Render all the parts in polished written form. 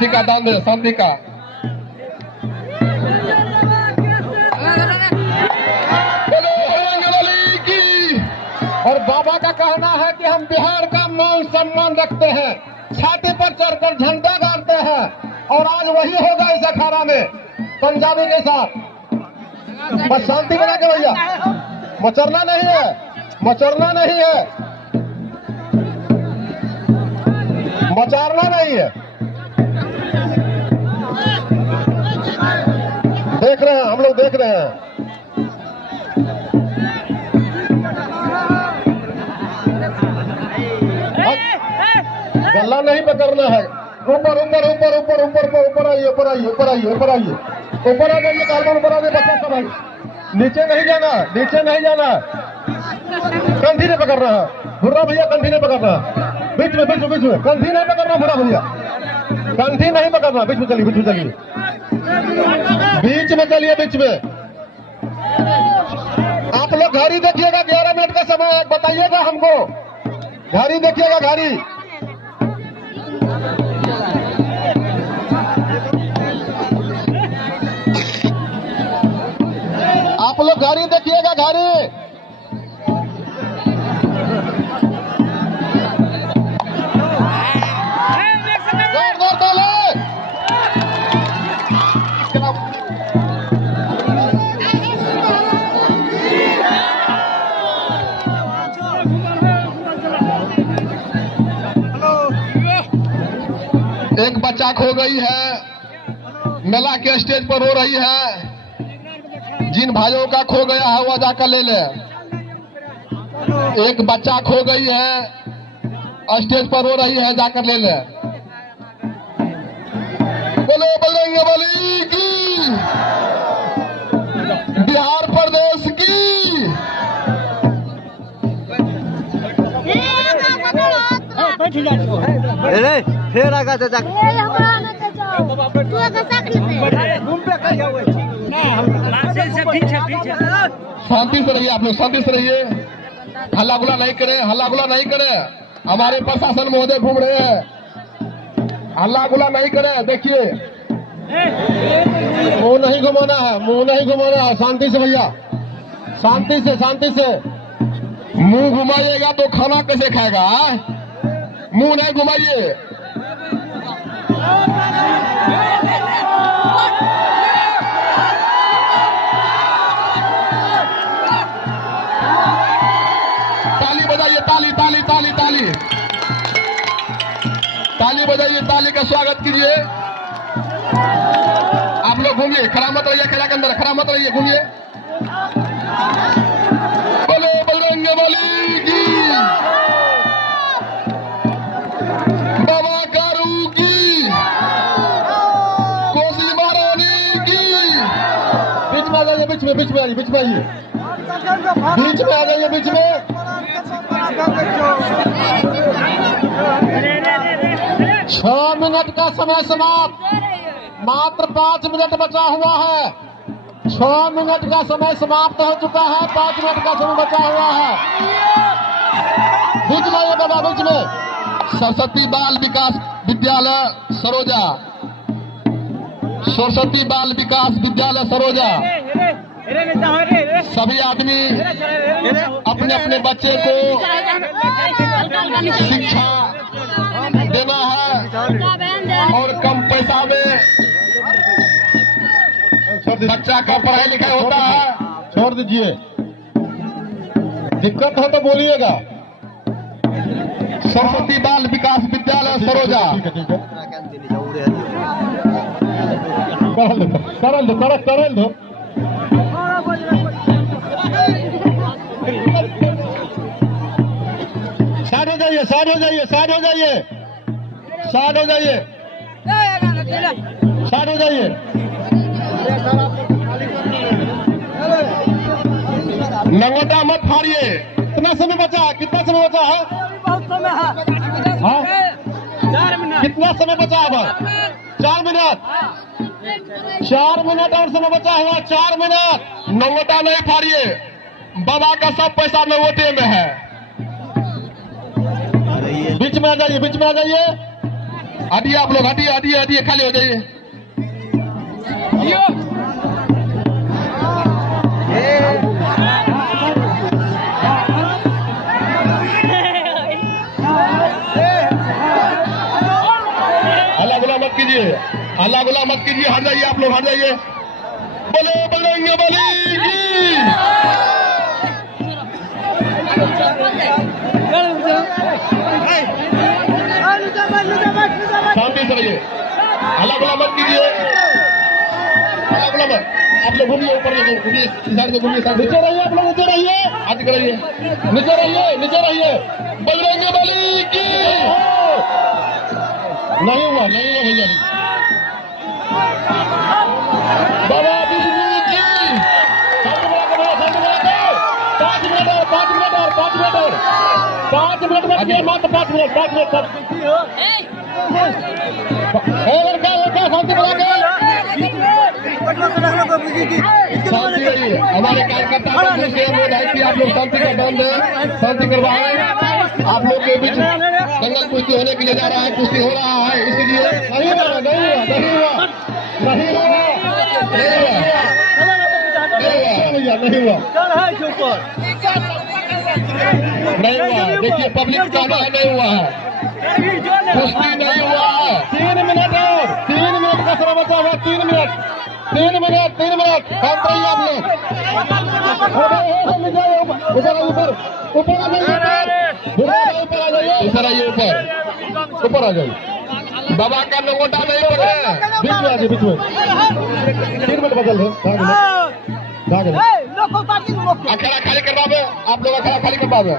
शांति का दान दे, शांति का। और बाबा का कहना है कि हम बिहार का मान सम्मान रखते हैं, छाती पर चढ़कर झंडा गाड़ते हैं, और आज वही होगा इस अखाड़ा में पंजाबी के साथ। बस शांति बना के भैया, मचरना नहीं है, मचरना नहीं है, मचारना नहीं है। देख रहे हैं, हम लोग देख रहे हैं। गला नहीं पकड़ना है, ऊपर ऊपर ऊपर ऊपर ऊपर ऊपर आइए, ऊपर आइए, ऊपर आइए, ऊपर आइए, ऊपर आ जाइए, कार्बन ऊपर आ जाइए, बच्चा सब आइए। नीचे नहीं जाना, नीचे नहीं जाना, कंधी नहीं पकड़ना है भुर्रा भैया, कंधी नहीं पकड़ना, बीच में बीच में बीच में कंधी नहीं पकड़ना भुर्रा भैया, कंधी नहीं पकड़ना, बीच में चलिए, बीच में चलिए, बीच में चलिए, बीच में। आप लोग घड़ी देखिएगा, 11 मिनट का समय है, बताइएगा हमको, घड़ी देखिएगा, घड़ी। आप लोग घड़ी देखिएगा, घड़ी। एक बच्चा खो गई है, मेला के स्टेज पर रो रही है। जिन भाइयों का खो गया है वो जाकर ले ले। एक बच्चा खो गई है, स्टेज पर रो रही है, जाकर ले ले। बोलो बजरंग बली की, बिहार प्रदेश की। फिर आगा तो शांति से रहिए, आप लोग शांति से रहिए, हल्ला गुला नहीं करें, हल्ला गुला नहीं करें। हमारे प्रशासन महोदय घूम रहे हैं, हल्ला गुला नहीं करें। देखिए, मुंह नहीं घुमाना है, मुंह नहीं घुमाना है, शांति से भैया, शांति से, शांति से। मुंह घुमाइएगा तो खाना कैसे खाएगा? मुंह नहीं घुमाइए। ताली बजाइए, ताली ताली ताली ताली ताली बजाइए, ताली का स्वागत कीजिए। आप लोग घूमिए, खड़ा मत रहिए, किला के अंदर खड़ा मत रहिए, घूमिए। बोलो बजरंग बली की, बाबा कारू की, कोसी महारानी की। बीच में आ जाइए, बीच में, बीच में आइए, बीच में आइए, बीच में आ जाइए, बीच में। 6 मिनट का समय समाप्त, मात्र 5 मिनट बचा हुआ है। 6 मिनट का समय समाप्त हो चुका है, 5 मिनट का समय बचा हुआ है। बीच में आइए बाबा, बीच में। सरस्वती बाल विकास विद्यालय सरोजा, सरस्वती बाल विकास विद्यालय सरोजा। सभी आदमी अपने अपने बच्चे को शिक्षा देना है और कम पैसा में बच्चा का पढ़ाई लिखाई होता है। छोड़ दीजिए, दिक्कत हो तो बोलिएगा। सरस्वती बाल विकास विद्यालय सरोजा। करल दो, करल दो। साइड हो जाइए, साइड हो जाइए, साइड हो जाइए, साइड हो जाइए, साइड हो जाइए। लंगोटा मत फाड़िए। कितना समय बचा है? कितना समय बचा है? बहुत समय है। हाँ? 4 मिनट। कितना समय बचा है? 4 मिनट। 4 मिनट और समय बचा हुआ, 4 मिनट। लंगोटा नहीं फाड़िए, बाबा का सब पैसा लंगोटे में है। बीच में आ जाइए, बीच में आ जाइए। हटिए आप लोग, हटिए हटिए हटिए, खाली हो जाइए। हल्ला गुला मत कीजिए, हल्ला गुला मत कीजिए, हट जाइए आप लोग, हट जाइए। बोले बजरंग बली की। शांति से रहिए, हल्ला गुला मत कीजिए, हल्ला गुला मत। आप लोग घूमिए, ऊपर घूमिए, इधर से घूमिए, नीचे रहिए आप लोग, नीचे रहिए, हाथ करिए, नीचे रहिए, नीचे रहिए। बजरंग बली की। नहीं हुआ, नहीं हुआ भैया। बाबा विष्णु की। 5 मिनट और 5 मिनट और 5 मिनट और 5 मिनट और 5 मिनट और 5 मिनट में मात्र 5 मिनट, 5 मिनट तक। और क्या शांति बना के शांति रहिए। हमारे कार्यकर्ता से अनुरोध है कि आप लोग शांति का दान दें, शांति करवाएं। आप लोग के बीच दंगल कुश्ती होने के लिए जा रहा है, कुश्ती हो रहा है, इसीलिए नहीं हुआ, नहीं हुआ, नहीं हुआ, नहीं हुआ, नहीं हुआ, नहीं हुआ, नहीं हुआ। देखिए पब्लिक का नहीं हुआ है, कुश्ती नहीं हुआ है। 3 मिनट और 3 मिनट का समय बचा हुआ, 3 मिनट, 3 मिनट, 3 मिनट। शांत रहिए आप लोग। ऊपर ऊपर ऊपर आ जाइए, ऊपर आ जाइए, ऊपर आइए, ऊपर ऊपर आ जाइए। बाबा का नगोटा नहीं पड़े, बीच में आ जाइए, बीच में। 3 मिनट बदल रहे, अखाड़ा खाली करवा दे आप लोग, अखाड़ा खाली करवा दे,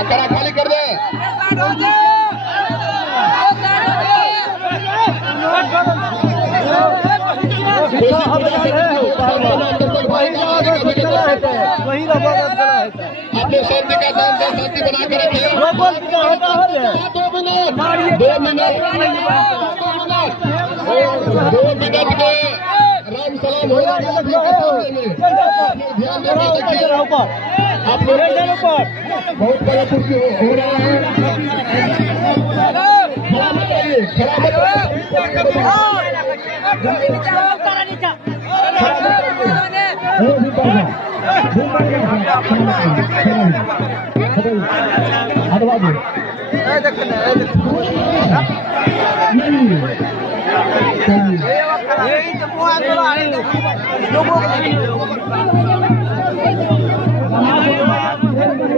अखाड़ा खाली कर दे। आपने शांति का दान दे, शांति बना कर रखे। 2 मिनट, 2 मिनट, 2 मिनट में राम सलाम हो रहा है। ध्यान देकर देखिए, आप लोग बहुत बड़ा कुर्सी हो रहा है। खड़ा मत रहिए, खड़ा मत रहिए। हटवा दो। यही तो